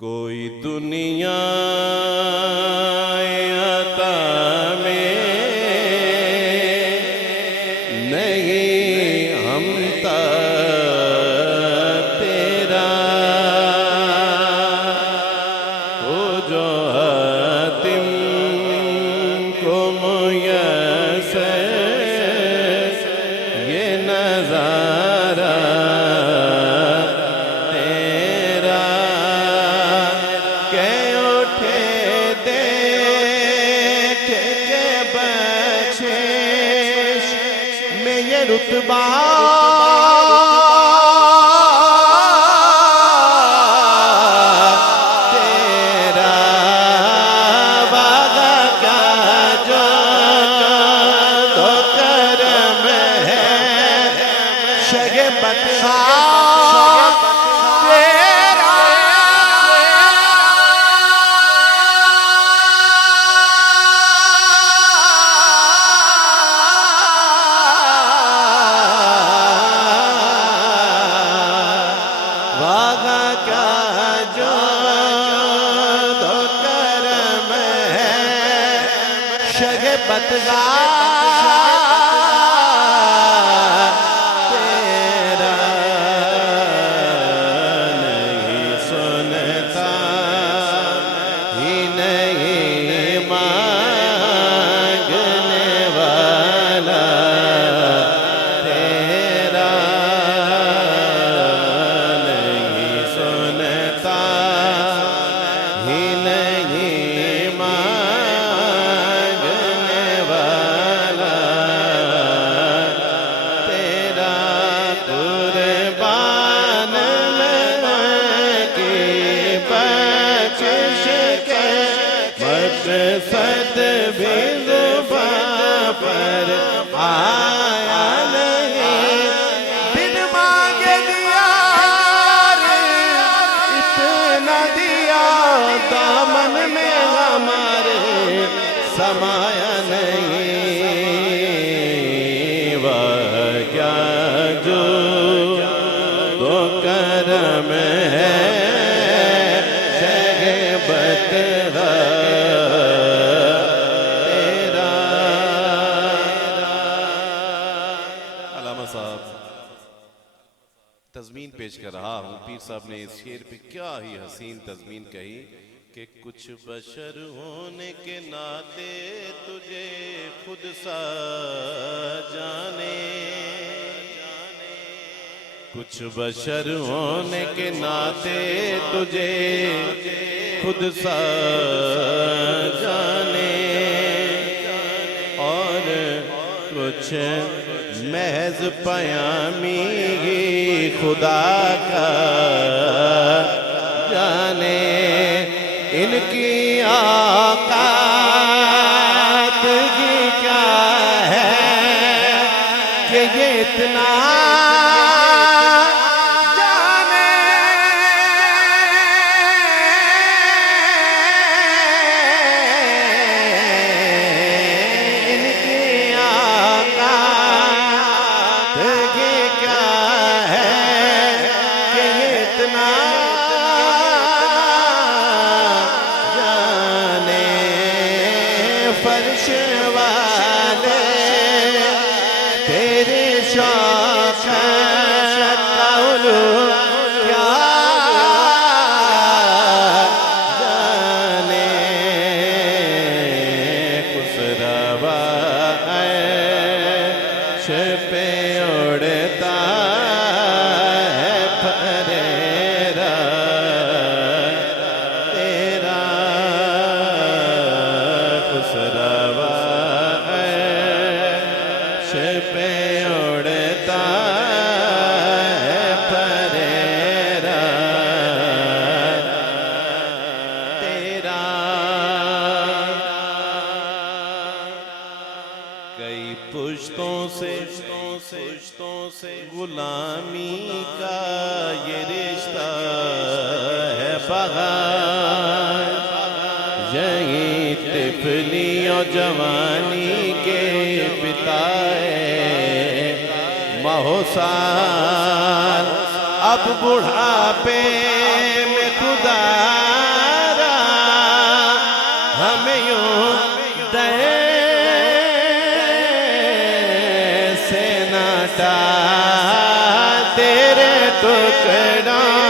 कोई दुनिया आता में नहीं हमता तेरा वो जो हातिम को मुयस्सर ये नज़ारा रुतबा तेरा वादा का जो तो करम है शगबत तेरा नहीं सुनता ही नहीं मांगने वाला तेरा नहीं सुनता ही नहीं सद भी ज़ुबां पर आया नहीं बिन मांगे दिया इतना दिया दामन में हमारे समाया नहीं वह क्या जो दो करम है शगबत तज़मीन पेश कर रहा हूँ। पीर साहब ने इस शेर पे क्या ही हसीन तज़मीन कही कि कुछ बशर होने के नाते तुझे खुद सा जाने, कुछ बशर होने के नाते तुझे खुद सा जाने और कुछ महज पयामी खुदा का जाने इनकी औकात की क्या है कि ये इतना फर्श वाले तेरे शौक़ कौलो क्या जाने खुसरवा ऐश पे उड़ता है फरेरा तेरा खुसरवा ऐश पे उड़ता है फरेरा तेरा कई पुश्तों से गुलामी का ये रिश्ता है बहार यही तिफली और जवानी के पिता महोसाल अब बुढ़ापे में खुदा टुकड़ा